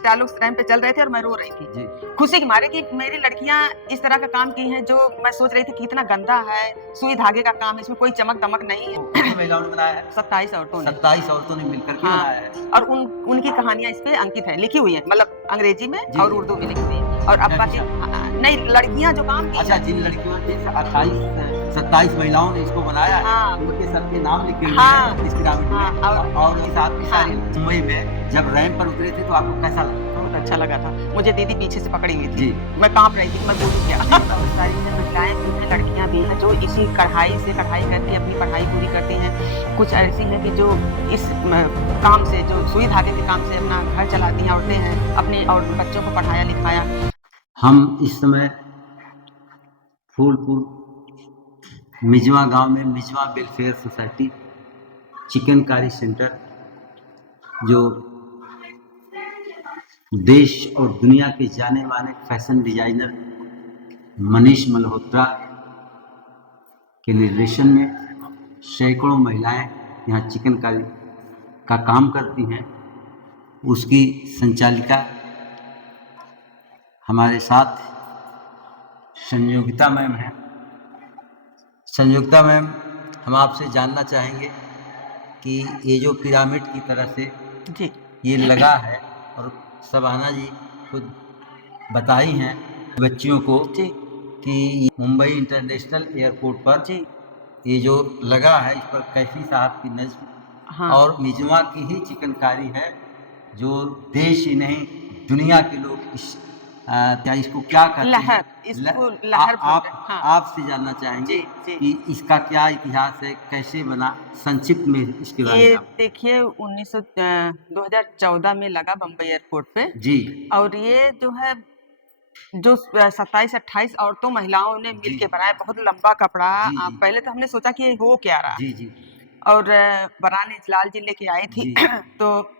Star लोग time पे चल रहे थे और मैं रो रही थी जी खुशी के मारे कि मेरी लड़कियां इस तरह का काम की हैं जो मैं सोच रही थी कि इतना गंदा है, सुई धागे का काम है, इसमें कोई चमक दमक नहीं है। तो कितनी महिलाओं ने बनाया है? 27 औरतों ने। 27 औरतों ने मिलकर के हाँ, बनाया है। और उनकी कहानियां इस पे अंकित है, लिखी हुई है, मतलब अंग्रेजी में जी और जी। उर्दू में लिखी हुई है। और अब्बा की नहीं, लड़कियां जो काम की अच्छा, हैं। जिन लड़कियों ने 27 महिलाओं ने इसको बनाया है, हाँ, उनके सबके नाम लिखे हुए हाँ, हैं इस पिरामिड हाँ, में। और इस आपकी हाँ, सारी मुंबई में जब रैंप पर उतरे थे तो आपको कैसा लगा? बहुत अच्छा लगा था। मुझे दीदी पीछे से पकड़ी हुई थी। जी। मैं काँप रही थी, मैं बोलूँ क्या? बहुत सारी महिलाएँ भी हैं, लड़कियाँ भी हैं जो इसी कढ़ाई करके अपनी पढ़ाई पूरी करती हैं। कुछ ऐसी हैं कि जो इस काम से, जो सुई धागे के काम से अपना घर चलाती हैं, औरतें हैं, अपने और बच्चों को पढ़ाया-लिखाया। हम इस समय फूलपुर मिजवा गांव में Mijwan welfare society chikankari centre, जो देश और दुनिया के जाने माने फैशन डिजाइनर मनीष मल्होत्रा के निर्देशन में सैकड़ों महिलाएं यहाँ चिकनकारी का काम करती हैं, उसकी संचालिका हमारे साथ संयोगिता मैम है। संयोगिता मैम, हम आपसे जानना चाहेंगे कि ये जो पिरामिड की तरह से जी। ये लगा है, और सबाना जी खुद बताई हैं बच्चियों को जी। कि मुंबई इंटरनेशनल एयरपोर्ट पर जी। ये जो लगा है, इस पर कैफी साहब की नज़्म हाँ। और मिजवा की ही चिकनकारी है, जो देश ही नहीं दुनिया के लोग क्या इसको क्या कहते हैं, लहर, इसको लहर बोलते हैं। हाँ। आपसे जानना चाहेंगे जी, जी। कि इसका क्या इतिहास है, कैसे बना, संक्षिप्त में इसके बारे में ये आप। देखिए 2014 में लगा बम्बई एयरपोर्ट पे। जी और ये जो है, जो 27-28 औरतों महिलाओं ने जी मिलके बनाया, बहुत लंबा कपड़ा। जी जी पहले तो हमने सोचा कि ये हो क्या रहा जी है। जी और बनाने लाल जी लेके आई थी। जी तो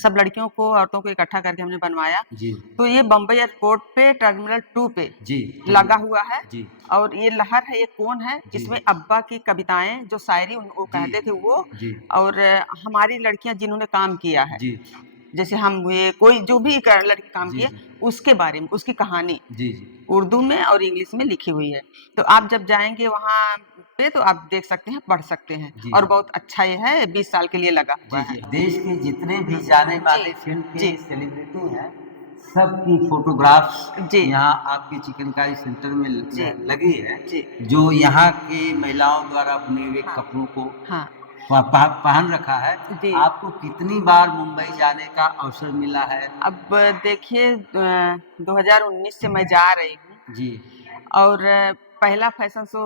सब लड़कियों को, औरतों को इकट्ठा करके हमने बनवाया। जी तो ये बम्बई एयरपोर्ट पे टर्मिनल 2 पे जी लगा हुआ है। जी और ये लहर है, ये कोन है, जी इसमें अब्बा की कविताएं, जो शायरी वो जी कहते थे वो। जी और हमारी लड़कियां जिन्होंने काम किया है, जी जैसे हम हुए, कोई जो भी लड़की काम जी की है, जी उसके बारे में, उसकी कहानी जी जी उर्दू में और इंग्लिश में लिखी हुई है। तो आप जब जाएंगे वहां पे तो आप देख सकते हैं, पढ़ सकते हैं। जी और जी बहुत अच्छा ये है, 20 साल के लिए लगा हुआ जी है। जी। देश के जितने भी जाने माने फिल्म के जी। सेलिब्रिटी हैं, सबकी फोटोग्राफ्स जी। यहाँ आपके चिकनकारी सेंटर में जी। लगी है, जी। जो यहाँ की महिलाओं द्वारा अपने हुए हाँ। कपड़ों को हाँ। पहन रखा है। जी। आपको कितनी बार मुंबई जाने का अवसर मिला है? अब देखिए 2019 से मैं जा रही हूँ। जी और पहला फैशन शो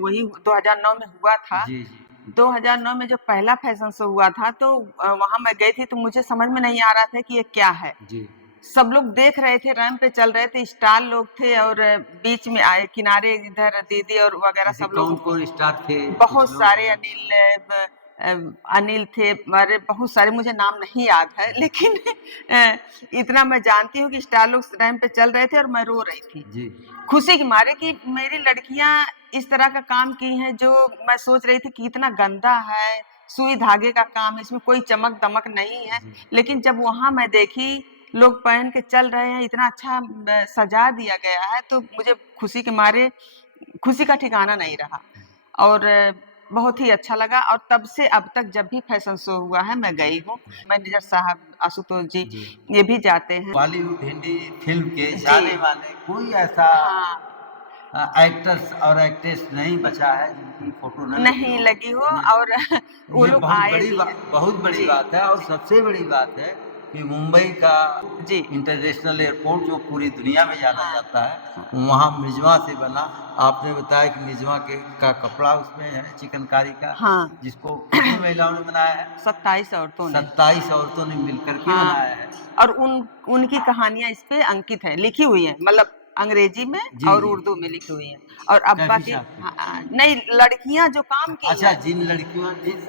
वही 2009 में हुआ था। जी जी 2009 में जब पहला फैशन शो हुआ था तो वहां मैं गई थी, तो मुझे समझ में नहीं आ रहा था कि ये क्या है। जी सब लोग देख रहे थे, रैंप पे चल रहे थे, स्टार लोग थे, और बीच में आए किनारे इधर दीदी और वगैरह जैसे सब कौन लोग। कौन स्टार थे? कुछ बहुत लोग। सारे अनिल थे, अरे बहुत सारे, मुझे नाम नहीं याद है, लेकिन अ, इतना मैं जानती हूँ कि स्टार लोग रैंप पे चल रहे थे और मैं रो रही थी जी खुशी के मारे कि मेरी लड़कियां इस तरह का काम की हैं जो मैं सोच रही थी कि इतना गंदा है, सुई धागे का काम है, इसमें कोई चमक दमक नहीं है। जी लेकिन जब वहां मैं देखी लोग पहन के चल रहे हैं, इतना अच्छा सजा दिया गया है, तो मुझे खुशी के मारे, खुशी का ठिकाना नहीं रहा। और बहुत ही अच्छा लगा। और तब से अब तक जब भी फैशन शो हुआ है मैं गई हूँ। मैनेजर साहब आशुतोष जी जी। ये भी जाते हैं। बॉलीवुड हिंदी फिल्म के जी। जाने माने कोई ऐसा हाँ। एक्टर्स और एक्ट्रेस नहीं बचा है जिनकी फोटो न लगी नहीं हो। लगी हो। और वो ये लोग बहुत आए बड़ी भी हैं। बहुत बड़ी जी। बात है। और सबसे बड़ी बात है कि मुंबई का जी। इंटरनेशनल एयरपोर्ट जो पूरी दुनिया में जाना हाँ। जाता है, हाँ। वहाँ मिजवा से बना। आपने बताया कि मिजवा का कपड़ा उसमें है चिकनकारी का, हाँ। जिसको कितनी महिलाओं ने बनाया है? 27 औरतों ने। 27 औरतों ने मिलकर के हाँ। बनाया है। और उनकी कहानियां इस पे अंकित है, लिखी हुई है, मतलब अंग्रेजी में जी और जी। उर्दू में लिखी हुई है। और अब्बा कैफी की। साहब की। हाँ, नहीं, लड़कियां जो काम की अच्छा, हैं। जिन लड़कियों, जिस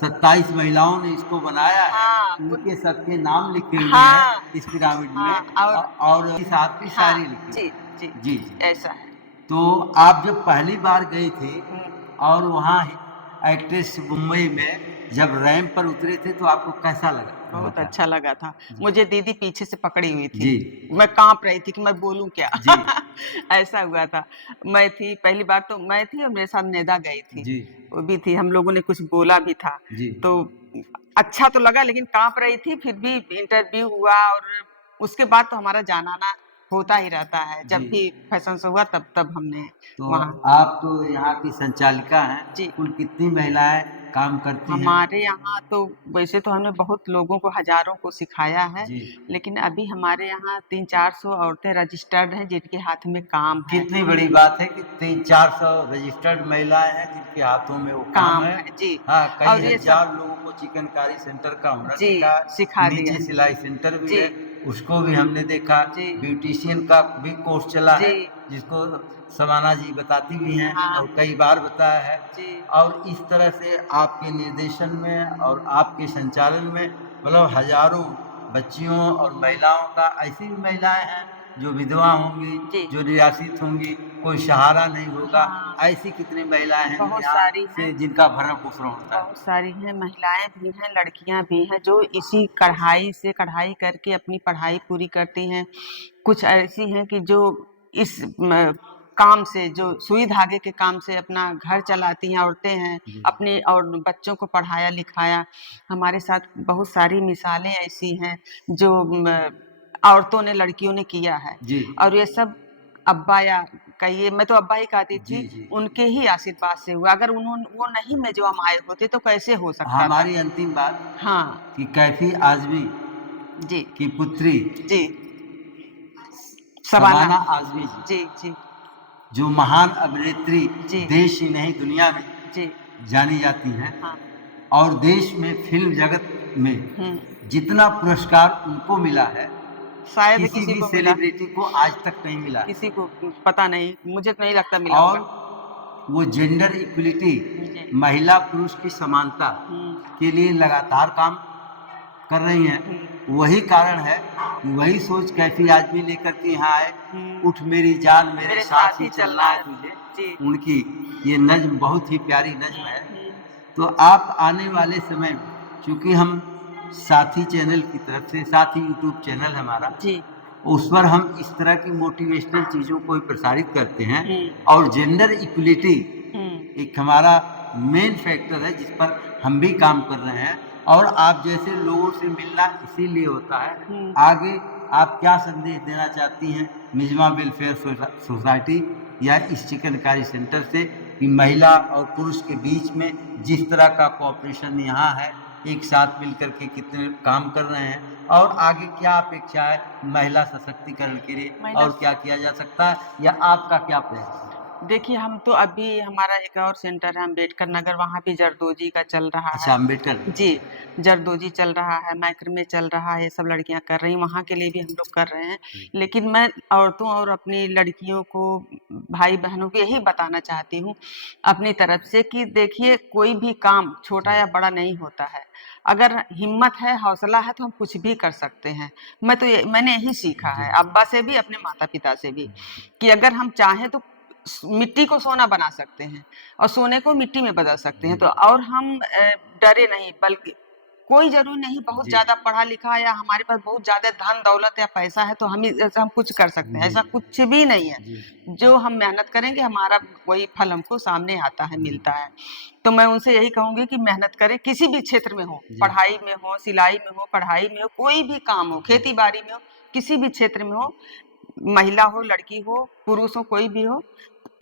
27 महिलाओं ने इसको बनाया है, हाँ। उनके सबके नाम लिखे हुए हाँ। हैं इस पिरामिड हाँ। में। और और इस आपकी हाँ। शायरी लिखी जी। हुई है। जी। जी जी जी। ऐसा है। तो आप जब पहली बार गई थी हम्म। और वहाँ एक्ट्रेस मुंबई में जब रैंप पर उतरे थे तो आपको कैसा लगा? रहा बहुत था। अच्छा लगा था। जी। मुझे दीदी पीछे से पकड़ी हुई थी। जी, मैं काँप रही थी कि मैं बोलूँ क्या? जी, ऐसा हुआ था। मैं थी पहली बार तो मैं थी और मेरे साथ नेदा गई थी। जी, वो भी थी, हम लोगों ने कुछ बोला भी था। जी। तो अच्छा तो लगा लेकिन काँप रही थी, फिर भी इंटरव्यू हुआ और उसके बाद तो हमारा जाना-आना होता ही रहता है। जी। जब भी फैशन शो हुआ तब हमने तो वहाँ आप तो यहाँ की संचालिका हैं, जी। कुल कितनी महिलाएँ काम करती हैं? हमारे यहाँ तो वैसे तो हमने बहुत लोगों को हज़ारों को सिखाया है, जी। लेकिन अभी हमारे यहाँ 300-400 औरतें रजिस्टर्ड हैं जिनके हाथ में काम है। कितनी बड़ी बात है कि 300-400 रजिस्टर्ड महिलाएँ हैं जिनके हाथों में वो काम काम है। है, जी। हाँ, कई और ये सब हज़ार लोगों को चिकनकारी सेंटर का हुनर जी, सिखाया। सिखा दिया नीचे है। सिलाई सेंटर भी जी, है, उसको भी हमने देखा। जी, ब्यूटीशियन का भी कोर्स चला जी, है, जिसको शबाना जी बताती भी हैं हाँ, और कई बार बताया है। जी, और इस तरह से आपके निर्देशन में और आपके संचालन में मतलब हज़ारों बच्चियों और महिलाओं का ऐसी भी महिलाएँ हैं जो विधवा होंगी, जी, जो निराश्रित होंगी, कोई सहारा नहीं होगा, हाँ, ऐसी कितनी महिलाएँ हैं बहुत यहाँ सारी हैं। से जिनका भरण-पोषण होता है। बहुत सारी हैं, महिलाएँ भी हैं, लड़कियाँ भी हैं, जो इसी कढ़ाई से कढ़ाई करके अपनी पढ़ाई पूरी करती हैं। कुछ ऐसी हैं कि जो इस काम से जो सुई धागे के काम से अपना घर चलाती हैं, औरतें हैं, जी, अपने और बच्चों को पढ़ाया-लिखाया। हमारे साथ बहुत सारी मिसालें ऐसी हैं जो औरतों ने, लड़कियों ने किया है जी, और ये सब अब्बा या कहिए मैं तो अब्बा ही कहती जी, थी, जी। उनके ही आशीर्वाद से हुआ। अगर वो नहीं में जो हम आए होते तो कैसे हो सकता था? हमारी अंतिम बात हाँ, कि कैफी आज़मी जी, की पुत्री जी, शबाना। शबाना आज़मी जी, जी, जी, जो महान अभिनेत्री जी, देश ही नहीं दुनिया में जी, जानी जाती हैं हाँ, और देश में फ़िल्म जगत में हुँ, जितना पुरस्कार उनको मिला है, शायद किसी किसी भी को मिला, सेलिब्रिटी को आज तक नहीं मिला है। किसी को पता नहीं, मुझे तो नहीं लगता मिला और होगा। वो जेंडर इक्वलिटी, जी, महिला-पुरुष की समानता हुँ, के लिए लगातार काम कर रही हैं। हुँ, वही कारण है कि वही सोच कैफी आज़मी लेकर के यहाँ आए, हुँ, उठ मेरी जान मेरे मेरे साथ साथ ही ही चलना चलना है है। तुझे। जी, उनकी ये नज़्म बहुत ही प्यारी नज़्म हुँ, है। हुँ, तो आप आने वाले समय में चूँकि हम साथी चैनल की तरफ से साथी यूट्यूब चैनल हमारा, जी, उस पर हम इस तरह की मोटिवेशनल चीज़ों को प्रसारित करते हैं हुँ, और जेंडर इक्वलिटी हुँ, एक हमारा मेन फैक्टर है जिस पर हम भी काम कर रहे हैं और आप जैसे लोगों से मिलना इसीलिए होता है। हुँ। आगे आप क्या संदेश देना चाहती हैं मिज़मा वेलफेयर सोसाइटी या इस चिकनकारी सेंटर से कि महिला और पुरुष के बीच में जिस तरह का कोऑपरेशन यहाँ है, एक साथ मिलकर के कितने काम कर रहे हैं और आगे क्या अपेक्षा है महिला सशक्तिकरण के लिए महिला और क्या किया जा सकता है या आपका क्या प्रयास है? देखिए, हम तो अभी हमारा एक और सेंटर है अम्बेडकर नगर, वहाँ भी जरदोजी का चल रहा अच्छा है। अम्बेडकर जी, जरदोजी चल रहा है, मैक्रोमे चल रहा है, ये सब लड़कियाँ कर रही हैं, वहाँ के लिए भी हम लोग कर रहे हैं। जी, लेकिन मैं औरतों और अपनी लड़कियों को, भाई-बहनों को यही बताना चाहती हूँ, अपनी तरफ से कि देखिए कोई भी काम छोटा जी, या बड़ा नहीं होता है। अगर हिम्मत है, हौसला है तो हम कुछ भी कर सकते हैं। मैंने यही सीखा जी, है, अब्बा से भी, अपने माता-पिता से भी, कि अगर हम चाहें तो मिट्टी को सोना बना सकते हैं और सोने को मिट्टी में बदल सकते हैं। जी, तो और हम डरे नहीं, बल्कि कोई ज़रूरी नहीं बहुत जी, ज़्यादा पढ़ा-लिखा या हमारे पास बहुत ज़्यादा धन-दौलत या पैसा है तो हम कुछ कर सकते हैं, जी, ऐसा कुछ भी नहीं है। जी, जो हम मेहनत करेंगे हमारा वही फल हमको सामने आता है, जी, मिलता है। तो मैं उनसे यही कहूँगी कि मेहनत करें, किसी भी क्षेत्र में हो, जी, पढ़ाई में हो, सिलाई में हो, कढ़ाई में हो, कोई भी काम हो, जी, खेती-बाड़ी में हो, किसी भी क्षेत्र में हो, महिला हो, लड़की हो, पुरुष हो, कोई भी हो,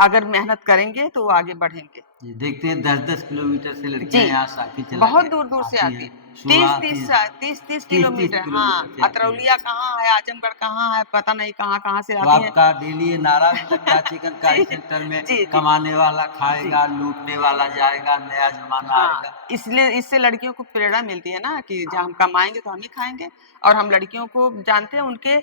अगर मेहनत करेंगे तो आगे बढ़ेंगे। जी, देखते हैं 10-10 किलोमीटर से लड़कियाँ जी, यहाँ साइकिल चला बहुत के दूर-दूर से आती आती हैं, है। सुबह आती 30-30 हैं, 30-30 30-30 किलोमीटर हाँ, किलोमीटर से आती हैं। अतरौलिया कहाँ है, आजमगढ़ कहाँ है, पता नहीं कहाँ-कहाँ से तो आती हैं। आपका डेली ये नारा भी लगता है चिकनकारी जी, सेंटर में जी, जी, कमाने वाला जी, खाएगा, लूटने वाला जाएगा, नया ज़माना हाँ, आएगा। इसलिए इससे लड़कियों को प्रेरणा मिलती है ना कि जहाँ हम कमाएँगे तो हम ही खाएँगे और हम लड़कियों को जानते हैं उनके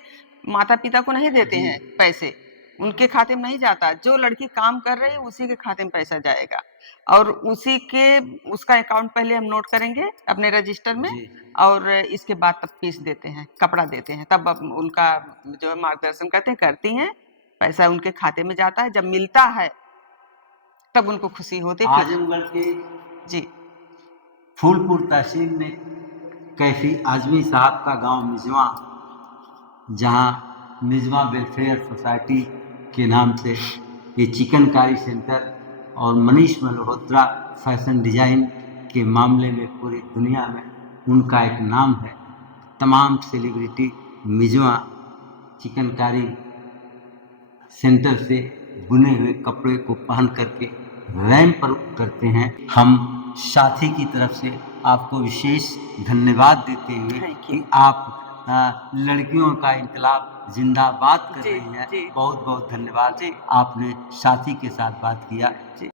माता-पिता को नहीं देते जी, हैं पैसे, उनके खाते में नहीं जाता। जो लड़की काम कर रही है उसी के खाते में पैसा जाएगा और उसी के उसका अकाउंट पहले हम नोट करेंगे अपने रजिस्टर में जी। और इसके बाद तब फीस देते हैं, कपड़ा देते हैं। तब अब उनका जो है मार्गदर्शन करती हैं, पैसा उनके खाते में जाता है। जब मिलता है तब उनको खुशी होती है फिर आजमगढ़ के जी, फूलपुर तहसील में कैफी आजमी साहब का गांव मिजवा, जहां मिजवा वेलफेयर सोसाइटी के नाम से ये चिकनकारी सेंटर और मनीष मल्होत्रा फैशन डिजाइन के मामले में पूरी दुनिया में उनका एक नाम है। तमाम सेलिब्रिटी मिजवा चिकनकारी सेंटर से बुने हुए कपड़े को पहन करके रैंप पर करते हैं। हम साथी की तरफ से आपको विशेष धन्यवाद देते हुए कि आप लड़कियों का इंकलाब जिंदाबाद कर रही हैं। बहुत बहुत धन्यवाद, आपने साथी के साथ बात किया।